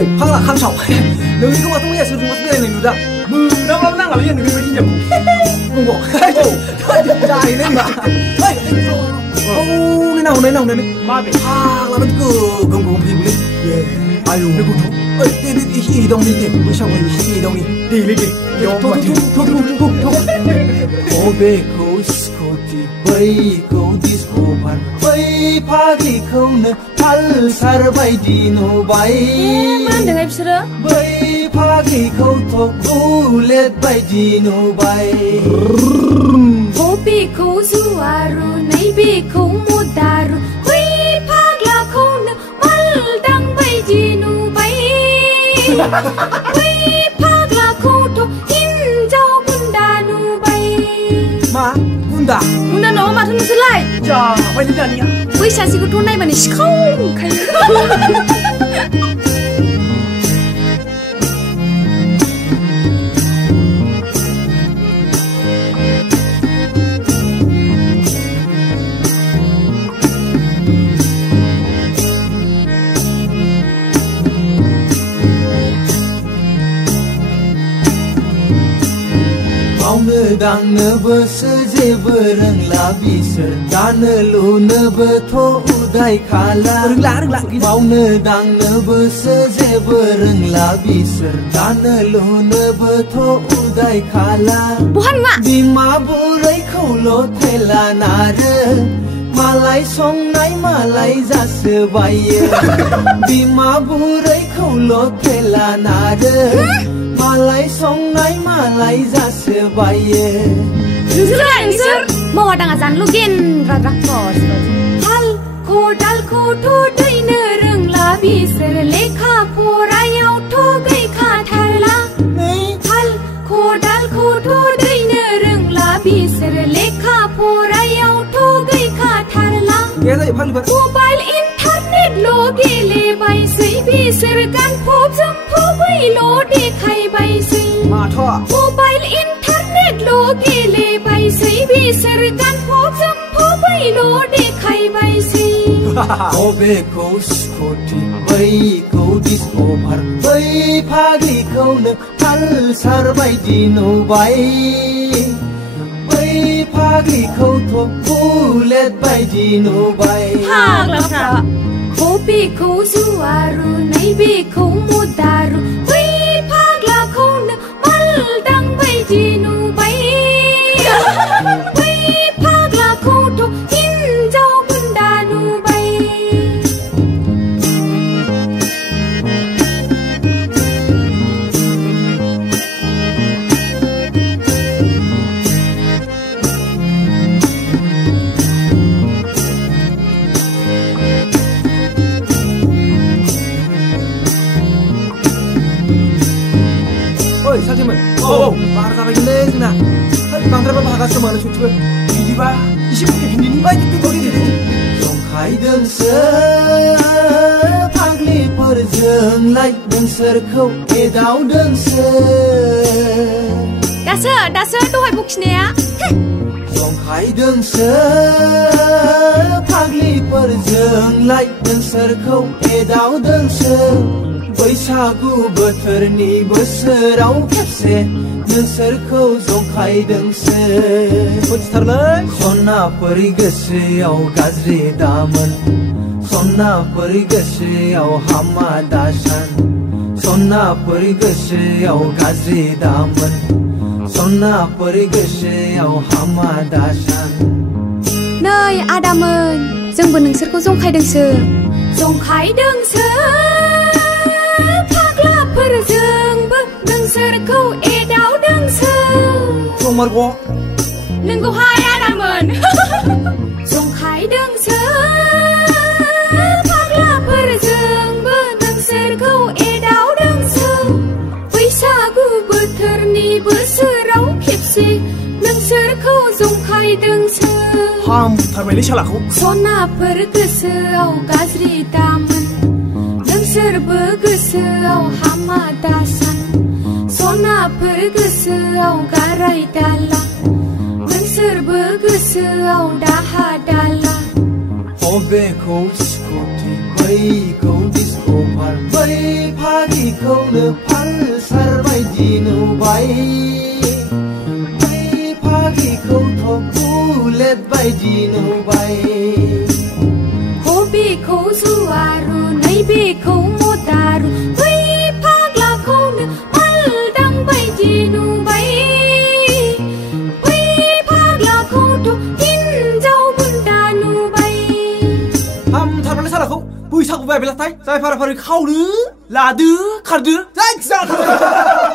ओइ फाग्ला खामसाव नोंनिखौ माथो मैया सोरजों माथो बेरायनाय नुदां मोनाब्लाबो नांलालै आंनो बेबायदि नंगौ जाहैलै होनबा नायनानै माबे फाग्ला बे गोगोम गोगोम फैगौलै आयौ गथ' ओइ दे एसे एदावनि दे बैसागु एसे एदावनि देलै दे बबेखौ स्कुटि बैखौ डिस्कभार बै फाग्लिखौनो पालसार बायदि नुबाय मा होनदोंहाय बिसोरो बै फाग्लिखौथ' बुलेट बायदि नुबाय बबेखौ जुवारु नैबेखौ मदारु बै फाग्लाखौनो मालदां बायदि नुबाय बै फाग्लाखौथ' हिनजाव गुन्दा नुबाय मा गुन्दा नङा माथो नोंसोरलाय जाबायलै दानिया बै सासेखौथ' नायबानो सिखाव ओंखायो मावनो दांनोबोसो जेबो रोंला बिसोर दानो लुनोबोथ' उदाय खाला मावनो दांनोबोसो जेबो रोंला बिसोर दानो लुनोबोथ' उदाय खाला बिमा बुरैखौल' थेला नारो मालाय संनाय मालाय जासोबायो बिमा बुरैखौल' थेला नारो मालाय संनाय मालाय जासोबायो नोंसोर मावा दाङा जानलु गेन्द्रा हाल खदालखौथ' दैनो रोंला बिसोर लेखा फरायावथ' गैखाथारला हाल खदालखौथ' दैनो रोंला बिसोर लेखा फरायावथ' गैखाथारला मबाइल इन्टारनेटल' गेलेबायसै बिसोर गानफब जोमफबैल' देखायबायसै मबाइल इन्टारनेटल' गेलेबायसै बिसोर गानफब जोमफबैल' देखायबायसै बबेखौ स्कुटि बैखौ डिस्कभार बै फाग्लिखौनो पालसार बायदि नुबाय बै फाग्लिखौथ' बुलेट बायदि नुबाय बबेखौ जुवारु नैबेखौ मदारु बै फाग्लाखौनो मालदां बायदि नुबाय बै फाग्लाखौथ' हिनजाव गुन्दा नुबाय साथीमोन बार जाबायगोनलै जोंना बांद्रायबा भागासो मानो सथिबो बिदिबा एसे फैफिनदिनि जंखायदोंसो फाग्लिफोरजोंलाय नोंसोरखौ एदावदोंसो दासो दहाय बखिनाया जंखायदोंसो फाग्लिफोरजोंलाय नोंसोरखौ एदावदोंसो बैसागु बोथोरनि बोसोराव खेबसे नोंसोरखौ जंखायदोंसो सनाफोर गोसोआव गाज्रि दामोन सनाफोर गोसोआव हामा दासान सनाफोर गोसोआव गाज्रि दामोन सनाफोर गोसोआव हामा दासान नै आदामोन जोंबो नोंसोरखौ जंखायदोंसो फाग्लाफोरजोंबो नोंसोरखौ एदावदोंसो नोंगौहाय आदामोन जंखायदोंसो फाग्लाफोरजोंबो नोंसोरखौ एदावदोंसो बैसागु बोथोरनि बोसोराव खेबसे नोंसोरखौ जंखायदोंसो हामथारबायलै सालाखौ सनाफोर गोसोआव गाज्रि दामोन नोंसोरबो गोसोआव हामा दासान सनाफोर गोसोआव गाराय दाला नोंसोरबो गोसोआव दाहा दाला बबेखौ स्कुटि बैखौ डिस्क फार बै फागिखौनो फाल सारबायदि नुबाय बै फागिखौथ' बुलेट बायदि नुबाय हबेखौ जुवारु नैबेखौ मदारु बै फाग्लाखौनो मालदां बायदि नुबाय बै फाग्लाखौथ' हिनजाव बुन्दा नुबाय हामथारबायलै सालाखौ बैसागु बायबायलाथाय जाय फारा फारि खावदो लादो खारदो जायखिजाया